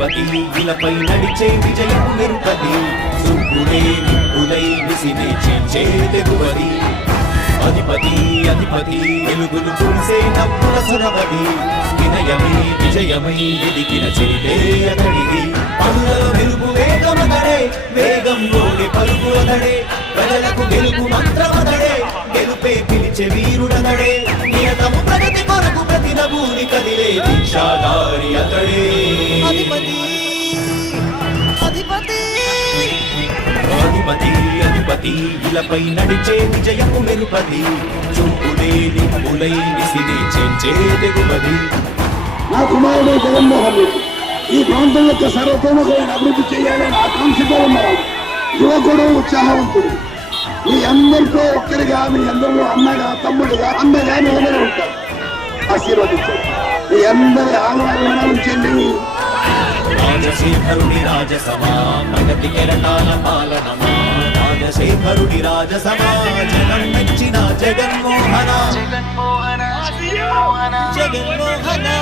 అధిపతి ఇలపై నడిచే విజయం మెరుపది. సుబ్బుడే నిప్పులై విసినే చేంచే తెగువది. అధిపతి అధిపతి వెలుగులు కురిసే నప్పుల సురవది. వినయమై విజయమై ఎదిగిన చెరితే అతడిది. పనుల వెలుగు వేగమతడే వేగం గోడి పలుకు అతడే. ప్రజలకు గెలుపు మంత్రమతడే గెలుపే పిలిచే వీరుడతడే. నియతము ప్రగతి కొరకు ప్రతి నభూని కదిలే దీక్షాదారి అతడే. అధిపతి. అధిపతి. అధిపతి అధిపతి ఇలపై నడిచే విజయము మెరుపది చూపులే నిప్పులై విసిరి చేంచే తెగువది నా కుమారుడు జగన్మోహన్ రెడ్డి ఈ ప్రాంతం యొక్క సర్వతోముఖమైన అభివృద్ధి చేయాలని ఆకాంక్షతో ఉన్నవాడు యువకుడు ఉత్సాహవంతుడు. మీ అందరితో ఒక్కరిగా మీ అందరిలో అన్నగా తమ్ముడిగా అందగా నిలబడి ఉంటారు. ఆశీర్వదించండి. మీ అందరి ఉంచండి రాజశేఖరుడి రాజసమా ప్రగతి కెరటాల పాలనమా? రాజశేఖరుడి రాజసమా జగం మెచ్చిన జగన్మోహన. జగన్మోహన తండ్రే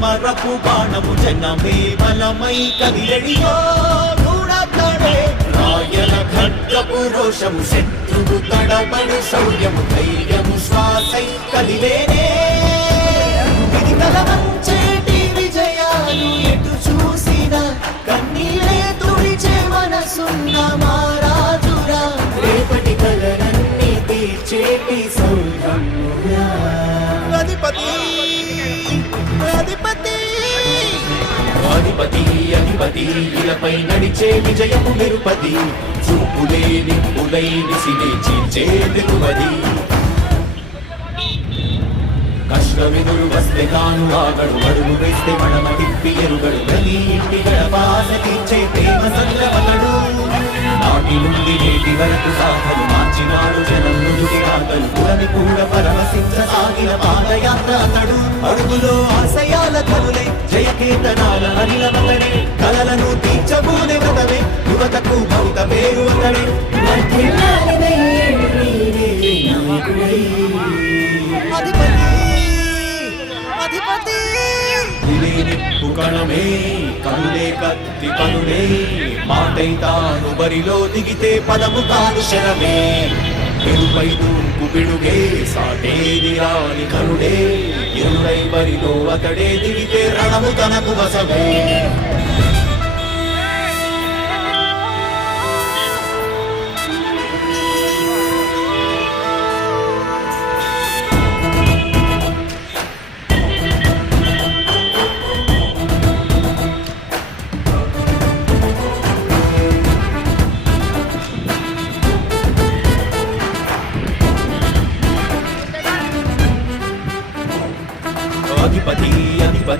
సమరపు బాణము జనమే బలమై కదిలడియో దూడతడే రాయల ఖడ్గపు రోషము శత్రువు తడబడు శౌర్యము ధైర్యము శ్వాసై కదిలేనే. ఇది కలవంచేటి విజయాలు ఎటు చూసిన కన్నీరే తుడిచే మనసున్న మారాజురా. రేపటి కలరన్నీ తీర్చేటి సౌరమురా అధిపతి అధిపతి ఇలపై నడిచే విజయము నిరుపతి. చూపులే నిప్పులై నిసిలే చీల్చే తెగువది కష్టమెదురు వస్తే కాను ఆగడు అడుగు వేస్తే మడమ తిప్పి ఎరుగడు. ప్రతి ఇంటి గడపాస తీర్చే ప్రేమ సంగ్రమతడు నాటి నుండి నేటి వరకు సాధన పురమి కూడా పరమశించ సాగిన పాదయాత్ర అతడు. అడుగులో ఆశయాల కనులే జయకేతనాల హరిలవతడే కలలను తీర్చబూనే వ్రతమే యువతకు భౌత పేరు అతడే. అధిపతి! అధిపతి! కణమే కనులే కత్తి పనులే మాటై తాను బరిలో దిగితే పదము కాదు శరమే పెరుపై దూకు పిడుగే కరుడే. ఎరుడై బరిలో అతడే దిగితే రణము తనకు వసమే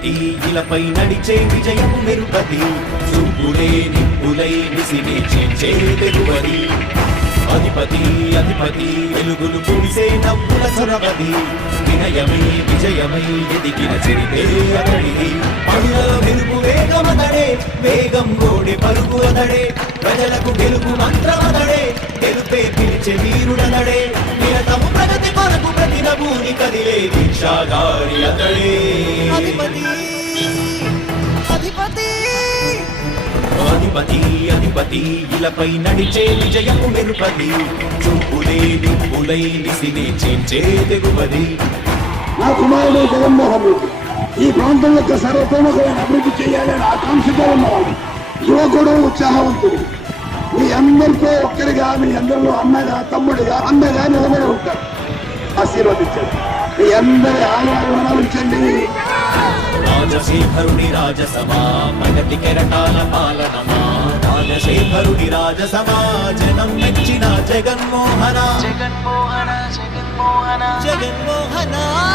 అధిపతి ఇలపై నడిచే విజయము మెరుపది. చూపులే నిప్పులై విసినే చేంచే తెగువది అధిపతి అధిపతి వెలుగులు కురిసే నవ్వుల చొరవది వినయమే విజయమై ఎదిగిన చెరితే అతడిది. పండుగల వెలుగు వేగమతడే వేగం గోడి పలుకు అతడే. ప్రజలకు గెలుపు మంత్రమతడే గెలుపే పిలిచే వీరుడతడే. నిరతము ప్రగతి కొరకు ప్రతి నభూని కదిలే దీక్షాగారి అతడే. అధిపతి. గణపతి అధిపతి ఇలపై నడిచే విజయము నిరుపతి. చూపులే నిప్పులై నిసిని చేంచే తెగుపది నా కుమారుడు జగన్మోహన్ రెడ్డి ఈ ప్రాంతం యొక్క సర్వతోముఖమైన అభివృద్ధి చేయాలని ఆకాంక్షతో ఉన్నవాడు యువకుడు ఉత్సాహవంతుడు. మీ అందరితో ఒక్కరిగా మీ అందరిలో అన్నగా తమ్ముడిగా అన్నగా నిలబడి ఉంటారు ఆశీర్వదించండి. మీ అందరి ఆదరణ ఉంచండి. రాజశేఖరుడి రాజసమా ప్రగతి కెరటాల పాలనమా? రాజశేఖరుడి రాజసమా జనం మెచ్చిన జగన్మోహన. జగన్మోహన జగన్మోహన. జగన్మోహన.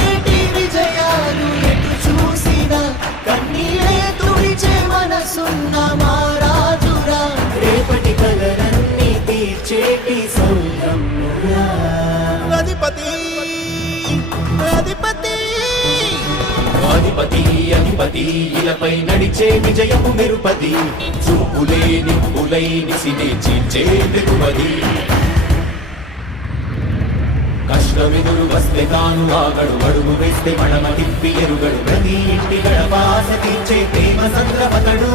అధిపతి ఇలపై నడిచే విజయము నిరుపది చూపులే నిప్పులై నిసినే చీల్చే వెగువది కష్టమెదురు వస్తే తాను ఆగడు అడుగు వేస్తే మడమ తిప్పి ఎరుగడు. ప్రతి ఇంటి గడపాస తీర్చే ప్రేమ సంద్రపతడు.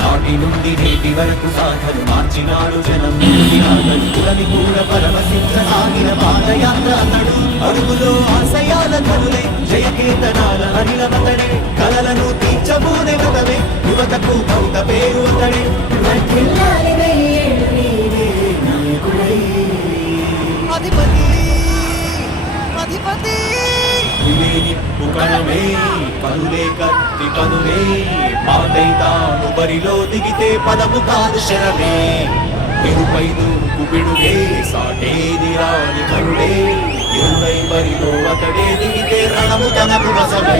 నాటి నుండి నేటి వరకు సాధను మార్చినాడు జనం. కులని కూడా సిద్ధ సాగిన పాదయాత్ర అతడు. అడుగులో ఆశయాల తరులే జయకేతనాల అనిలమతడే కలలను తీర్చబూనే వ్రతమే యువతకు భౌత పేరు అతడే. అధిపతి అధిపతి. పనులే కత్తి పనులే బరిలో దిగితే పదము కాదు శరమే ఎరుపై దూకు పిడుగే సాటేది రాని కరుడే. ఎరుపై అతడే దిగితే రణము తనకు రసమే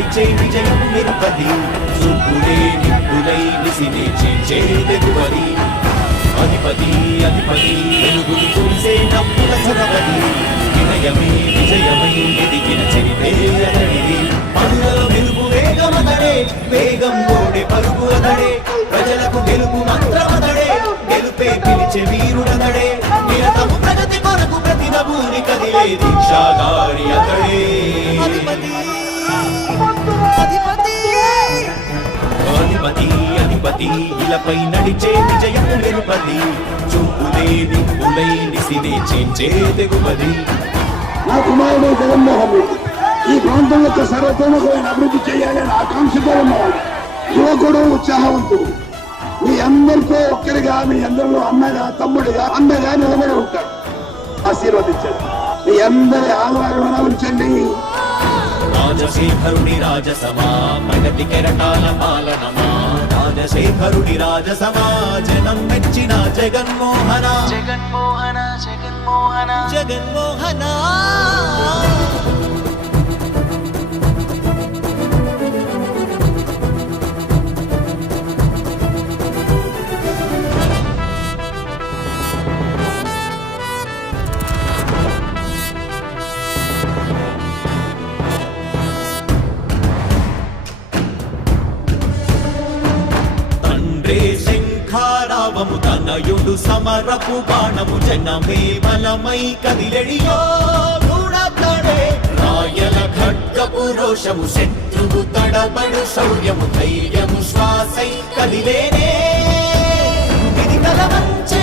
నడిచే విజయం మెరుపది. చూపులే నిప్పులై నిసినే చేంచే తెగువది అధిపతి అధిపతి వెలుగులు కురిసే నమ్ముల చదవది వినయమే విజయమై ఎదిగిన చరితే అతడిది. పనులలో వెలుగు అతడే వేగం ఓడే పరుగు అతడే. ప్రజలకు గెలుపు మంత్రం అతడే గెలుపే పిలిచే వీరుడతడే. నిరతము ప్రగతి కొరకు ప్రతి నభూని కదిలే దీక్షాగా ఇలపై నడిచే విజయము మెరుపది చూపులే నిప్పులై నిసినే చేంచే తెగువది నా కుమారుడు జగన్మోహన్ రెడ్డి ఈ ప్రాంతం యొక్క సర్వతోముఖమైన అభివృద్ధి చేయాలని ఆకాంక్షతో ఉన్నవాడు. యువకుడు ఉత్సాహవంతుడు. మీ అందరితో ఒక్కరిగా మీ అందరిలో అన్నగా తమ్ముడిగా అన్నగా నిలబడి ఉంటాడు. ఆశీర్వదించండి. మీ అందరి ఆదరణ ఉంచండి రాజశేఖరుడి రాజసమా ప్రగతి కెరటాల పాలనమా? రాజశేఖరుడి రాజసమా జనం మెచ్చిన జగన్మోహన. జగన్మోహన జగన్మోహన. జగన్మోహన. శంఖారావము సమరపు బాణము జనమే బలమై కదిలెడియో నూడతడే రాయల ఖడ్గపు రోషము శత్రువు తడబడు శౌర్యము ధైర్యము శ్వాసై కదిలేనే. ఇది కలవంచే